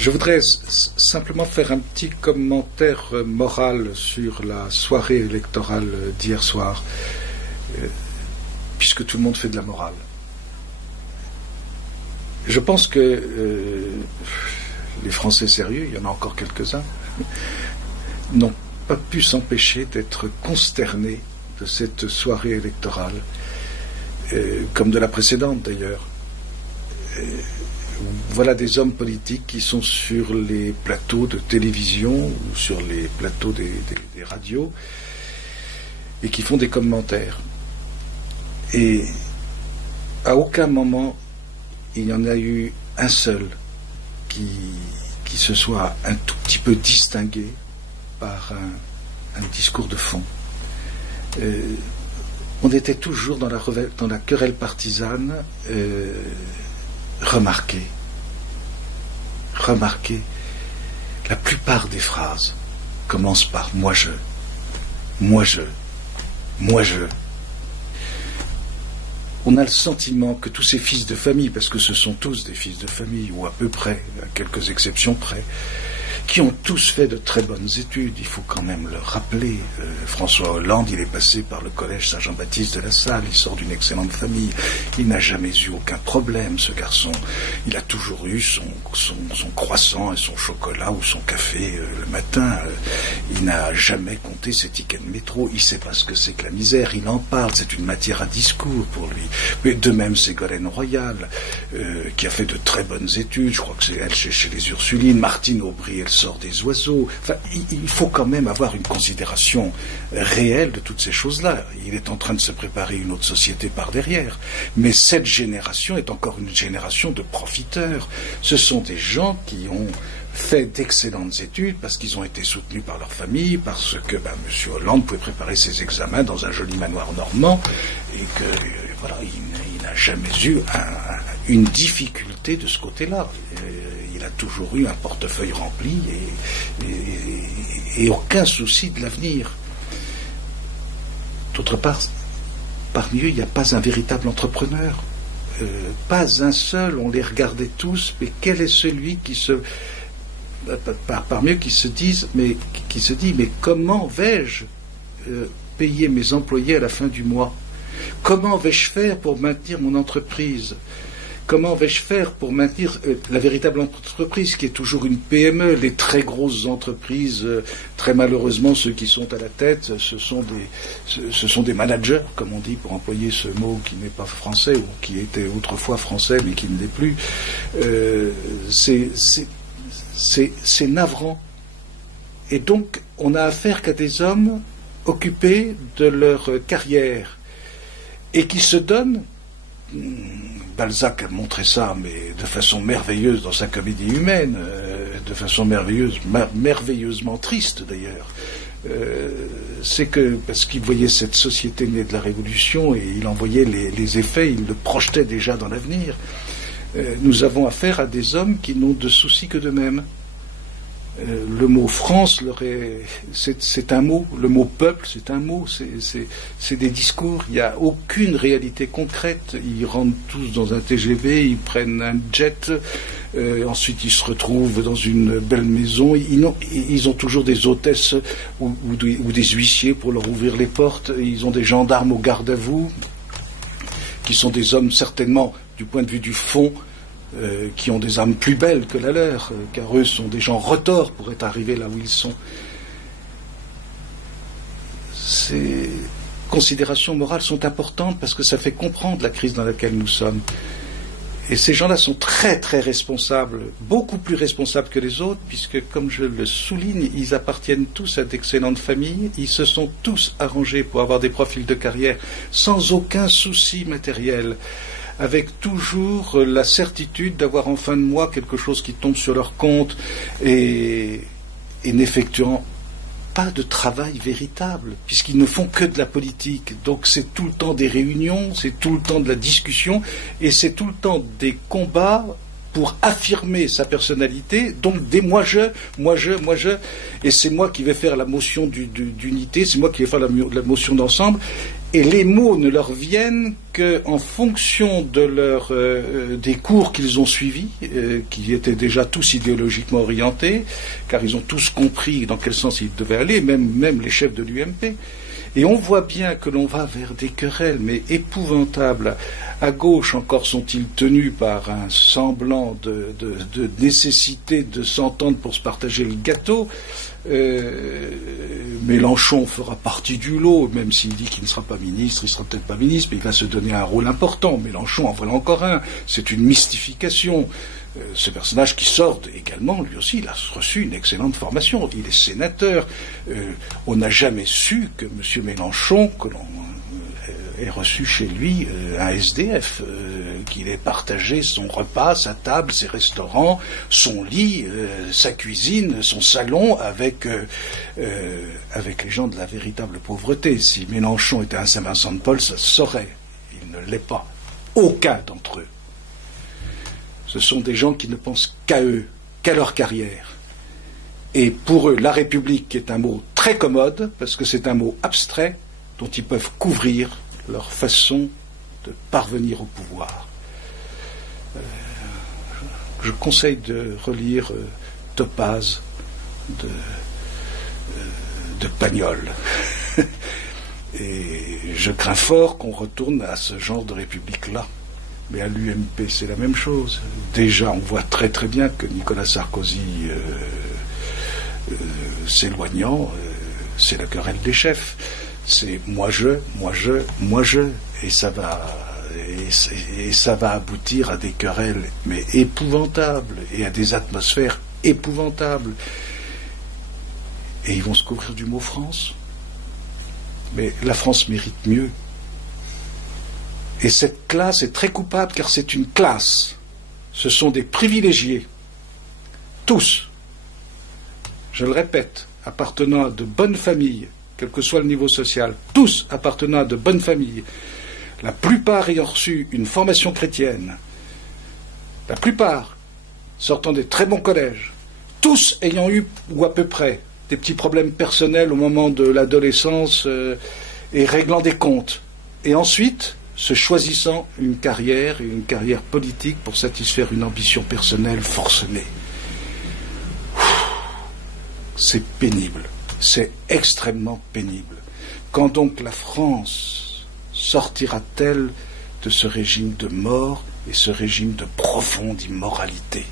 Je voudrais simplement faire un petit commentaire moral sur la soirée électorale d'hier soir, puisque tout le monde fait de la morale. Je pense que les Français sérieux, il y en a encore quelques-uns, n'ont pas pu s'empêcher d'être consternés de cette soirée électorale, comme de la précédente d'ailleurs. Voilà des hommes politiques qui sont sur les plateaux de télévision ou sur les plateaux des radios et qui font des commentaires. Et à aucun moment il y en a eu un seul qui se soit un tout petit peu distingué par un discours de fond. On était toujours dans la querelle partisane. Remarquez, la plupart des phrases commencent par moi je, moi je, moi je. On a le sentiment que tous ces fils de famille, parce que ce sont tous des fils de famille, ou à peu près, à quelques exceptions près, qui ont tous fait de très bonnes études, il faut quand même le rappeler. François Hollande, il est passé par le collège Saint-Jean-Baptiste de La Salle, il sort d'une excellente famille, il n'a jamais eu aucun problème, ce garçon. Il a toujours eu son croissant et son chocolat ou son café le matin. Il n'a jamais compté ses tickets de métro, il ne sait pas ce que c'est que la misère, il en parle, c'est une matière à discours pour lui. Mais de même, Ségolène Royal, qui a fait de très bonnes études, je crois que c'est elle chez les Ursulines, Martine Aubry, elle sort des oiseaux. Enfin, il faut quand même avoir une considération réelle de toutes ces choses-là. Il est en train de se préparer une autre société par derrière. Mais cette génération est encore une génération de profiteurs. Ce sont des gens qui ont fait d'excellentes études parce qu'ils ont été soutenus par leur famille, parce que M. Hollande pouvait préparer ses examens dans un joli manoir normand et que voilà, il n'a jamais eu une difficulté de ce côté-là. Il a toujours eu un portefeuille rempli et aucun souci de l'avenir. D'autre part, parmi eux, il n'y a pas un véritable entrepreneur. Pas un seul, on les regardait tous, mais quel est celui qui se... parmi eux qui se dit, mais comment vais-je payer mes employés à la fin du mois? Comment vais-je faire pour maintenir mon entreprise? Comment vais-je faire pour maintenir la véritable entreprise qui est toujours une PME? Les très grosses entreprises, très malheureusement, ceux qui sont à la tête, ce sont des managers, comme on dit, pour employer ce mot qui n'est pas français ou qui était autrefois français mais qui ne l'est plus. C'est navrant. Et donc, on n'a affaire qu'à des hommes occupés de leur carrière et qui se donnent. Balzac a montré ça, mais de façon merveilleuse dans sa comédie humaine, de façon merveilleusement triste d'ailleurs. C'est que, parce qu'il voyait cette société née de la Révolution et il en voyait les effets, il le projetait déjà dans l'avenir. Nous avons affaire à des hommes qui n'ont de soucis que d'eux-mêmes. Le mot France, c'est un mot, le mot peuple, c'est un mot, c'est des discours, il n'y a aucune réalité concrète. Ils rentrent tous dans un TGV, ils prennent un jet, ensuite ils se retrouvent dans une belle maison, ils ont toujours des hôtesses ou des huissiers pour leur ouvrir les portes, ils ont des gendarmes au garde à vous, qui sont des hommes certainement, du point de vue du fond, qui ont des âmes plus belles que la leur, car eux sont des gens retors pour être arrivés là où ils sont. Ces considérations morales sont importantes parce que ça fait comprendre la crise dans laquelle nous sommes. Et ces gens-là sont très très responsables, beaucoup plus responsables que les autres, puisque, comme je le souligne, ils appartiennent tous à d'excellentes familles, ils se sont tous arrangés pour avoir des profils de carrière sans aucun souci matériel, avec toujours la certitude d'avoir en fin de mois quelque chose qui tombe sur leur compte et n'effectuant pas de travail véritable, puisqu'ils ne font que de la politique. Donc c'est tout le temps des réunions, c'est tout le temps de la discussion, et c'est tout le temps des combats pour affirmer sa personnalité, donc des moi je, et c'est moi qui vais faire la motion d'unité, c'est moi qui vais faire la motion d'ensemble, Et les mots ne leur viennent qu'en fonction des cours qu'ils ont suivis, qui étaient déjà tous idéologiquement orientés, car ils ont tous compris dans quel sens ils devaient aller, même les chefs de l'UMP. Et on voit bien que l'on va vers des querelles, mais épouvantables. À gauche encore sont-ils tenus par un semblant de nécessité de s'entendre pour se partager le gâteau. Mélenchon fera partie du lot, même s'il dit qu'il ne sera pas ministre, il ne sera peut-être pas ministre, mais il va se donner un rôle important. Mélenchon en voilà encore un. C'est une mystification. Ce personnage qui sort également, lui aussi, il a reçu une excellente formation. Il est sénateur. On n'a jamais su que M. Mélenchon, que l'on ait reçu chez lui un SDF, qu'il ait partagé son repas, sa table, ses restaurants, son lit, sa cuisine, son salon avec les gens de la véritable pauvreté. Si Mélenchon était un Saint-Vincent-de-Paul, ça se saurait. Il ne l'est pas. Aucun d'entre eux. Ce sont des gens qui ne pensent qu'à eux, qu'à leur carrière. Et pour eux, la République est un mot très commode, parce que c'est un mot abstrait dont ils peuvent couvrir leur façon de parvenir au pouvoir. Je conseille de relire Topaz de Pagnol. Et je crains fort qu'on retourne à ce genre de république-là. Mais à l'UMP, c'est la même chose. Déjà, on voit très très bien que Nicolas Sarkozy s'éloignant, c'est la querelle des chefs. C'est moi je. Et ça va aboutir à des querelles, mais épouvantables, et à des atmosphères épouvantables. Et ils vont se couvrir du mot France. Mais la France mérite mieux. Et cette classe est très coupable, car c'est une classe. Ce sont des privilégiés. Tous. Je le répète, appartenant à de bonnes familles, quel que soit le niveau social, tous appartenant à de bonnes familles, la plupart ayant reçu une formation chrétienne, la plupart sortant des très bons collèges, tous ayant eu, ou à peu près, des petits problèmes personnels au moment de l'adolescence et réglant des comptes. Et ensuite, se choisissant une carrière politique pour satisfaire une ambition personnelle forcenée. C'est pénible, c'est extrêmement pénible. Quand donc la France sortira-t-elle de ce régime de mort et ce régime de profonde immoralité ?